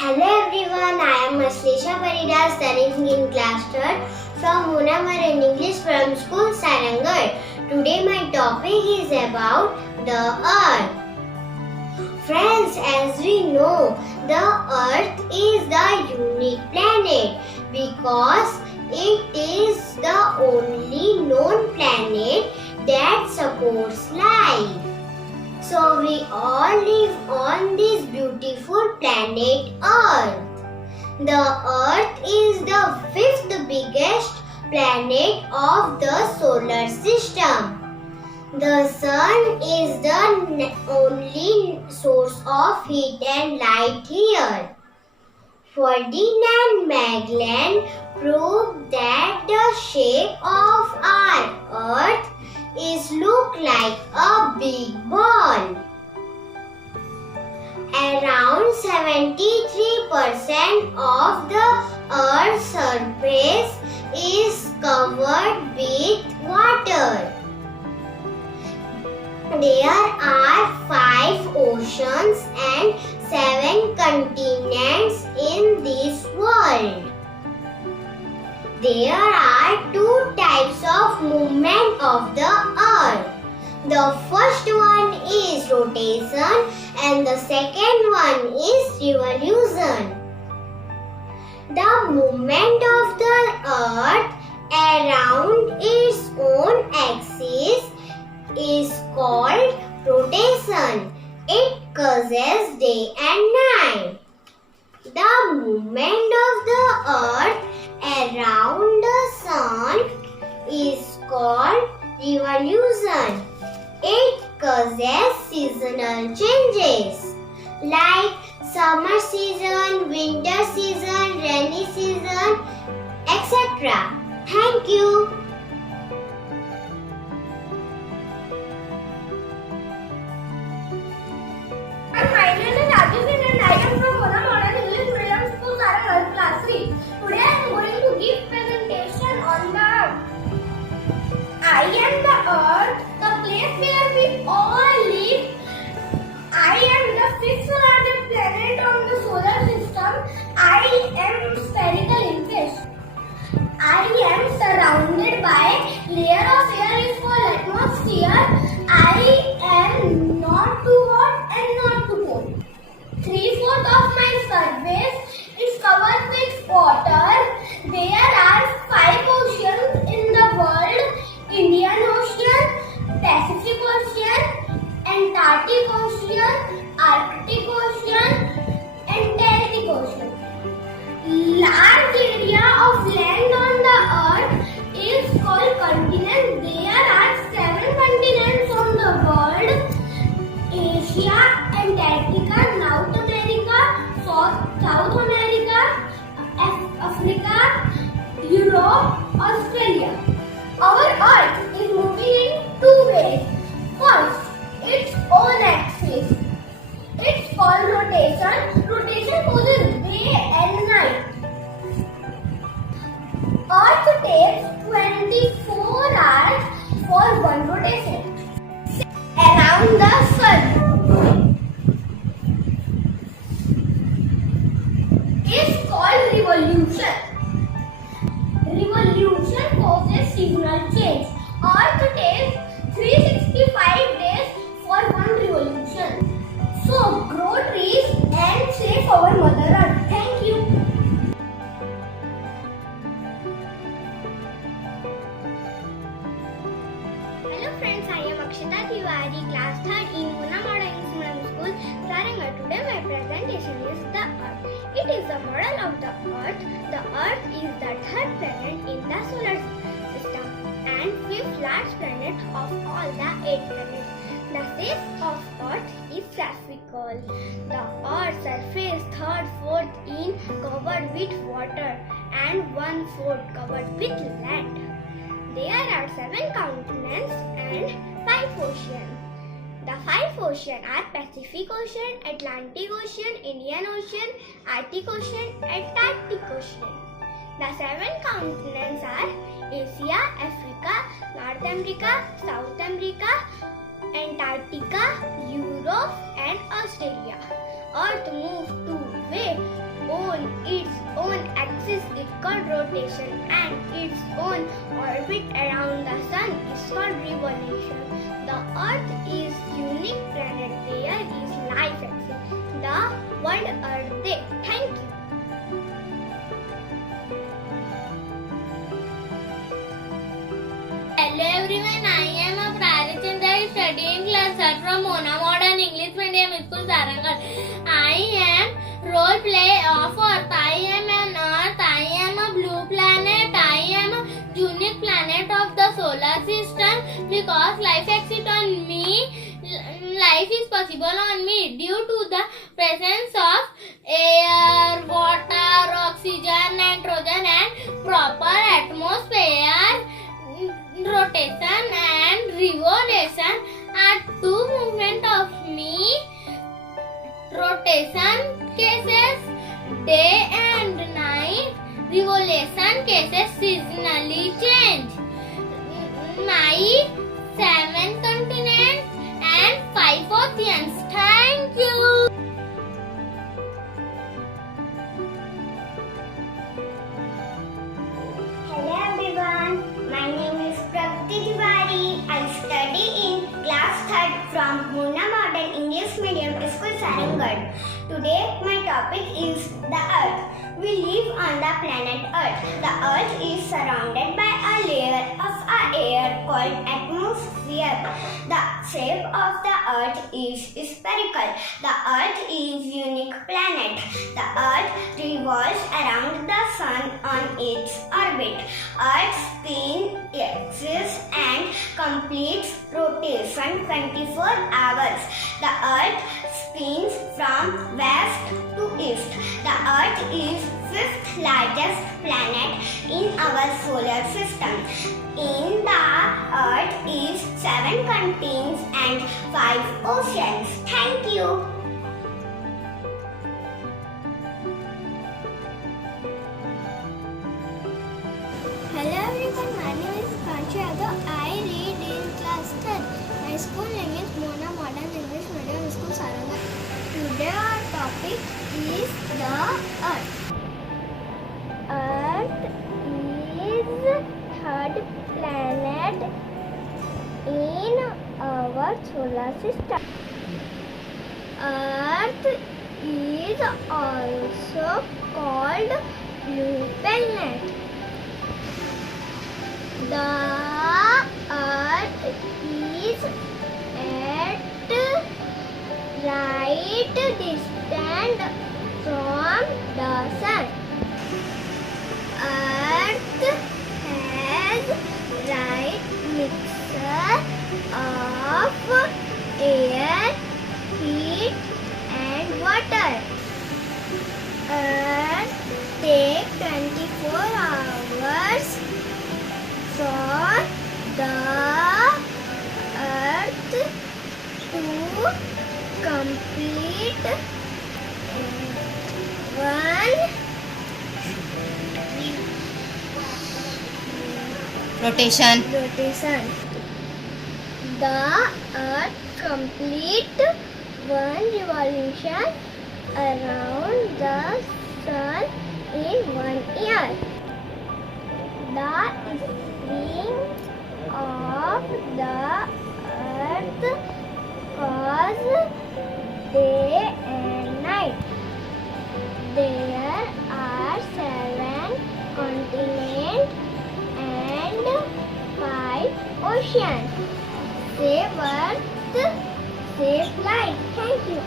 Hello everyone, I am Ashlesha Parida studying in class 3rd from Munamaran English Primary School, Sarangarh. Today my topic is about the Earth. Friends, as we know, the Earth is the unique planet because it is the only known planet that supports life. So we all live on this beautiful planet Earth. The Earth is the 5th biggest planet of the solar system. The sun is the only source of heat and light here. Ferdinand Magellan proved that the shape of our Earth is look like a big ball. Around 73% of the Earth's surface is covered with water. There are 5 oceans and 7 continents in this world. There are 2 types of movement of the Earth. The first one is rotation and the second one is revolution. The movement of the Earth around its own axis is called rotation. It causes day and night. The movement of the Earth around the sun is called revolution. It causes seasonal changes like summer season, winter season, rainy season, etc. Thank you. My name is Rajesh and I am from Mona Modern English Medium School, Sarangarh, class 3. Today I am going to give presentation on the I am the Earth, the place where we all live. I am the 6th largest planet on the solar system. I am spherical in face. I am surrounded by layer of air is called atmosphere. I am not too hot and not too cold. 3/4 of my surface is covered with water. There are 5 oceans in the world: Indian Ocean, Pacific Ocean, Antarctic Ocean, Arctic Ocean, and Celtic Ocean. Large area of land on the earth is called continent. There are 7 continents on the world: Asia, Antarctica, North America, South America, Africa, Europe, Australia. Our earth is moving in 2 ways. First, its own axis. It's called rotation. Rotation causes day and night. Earth takes 24 hours for one rotation around the sun. It's called revolution. Revolution causes seasonal change. Earth takes 365 days for one revolution. So grow trees and save our Mother Earth. Thank you. Hello friends, I am Akshita Tiwari, class 3rd in Mona Modern English Medium School, Sarangarh. Today my presentation is the Earth. It is the model of the Earth. The Earth is the 3rd planet in the solar system and 5th largest planet of all the 8 planets. The shape of Earth is spherical. The Earth's surface 3/4 in covered with water and 1/4 covered with land. There are 7 continents and 5 oceans. The 5 oceans are Pacific Ocean, Atlantic Ocean, Indian Ocean, Arctic Ocean, Antarctic Ocean. The 7 continents are Asia, Africa, North America, South America, Antarctica, Europe and Australia. Earth moves two ways. its own axis is called rotation, and its own orbit around the sun is called revolution. The Earth is unique planet. There is life exists. The world Earth day. Thank you. Hello everyone, I am a Prarachandra studying class 3rd from Mona Modern English Medium School, Sarangal. I am role play of Earth. I am an Earth. I am a blue planet. I am a unique planet of the solar system because life exists on me. Life is possible on me due to the presence of air, water, oxygen, nitrogen and proper atmosphere. Rotation and revolution are two movements of me. Rotation cases day and night. Revolution cases seasonally change. My 7 continents and 5 oceans. Thank you. Hello everyone, my name is Pragati Tiwari. I study in class 3rd from Mona Modern English Medium School, Sarangal. Today my topic is the Earth. We live on the planet Earth. The Earth is surrounded by a layer of air called atmosphere. The shape of the Earth is spherical. The Earth is unique planet. The Earth revolves around the sun on its orbit. Earth spins axis and completes rotation 24 hours. The Earth spins from west to east. The Earth is 5th largest planet in our solar system. In the Earth is 7 continents and 5 oceans. Thank you. Hello everyone, my name is Kanchi Yadav. I read in class 10. My school name is Mona Modern English Medium School, Sarangal. Today our topic is the Earth. Earth is 3rd planet in our solar system. Earth is also called blue planet. The Earth is at right distance from the Sun. Earth has right mixture of air, heat and water. Earth takes 24 hours for the Earth to complete one rotation. The Earth complete one revolution around the Sun in 1 year. The spin of the Earth causes day and night. There are 7 continents and 5 oceans. Save Earth, save life. Thank you.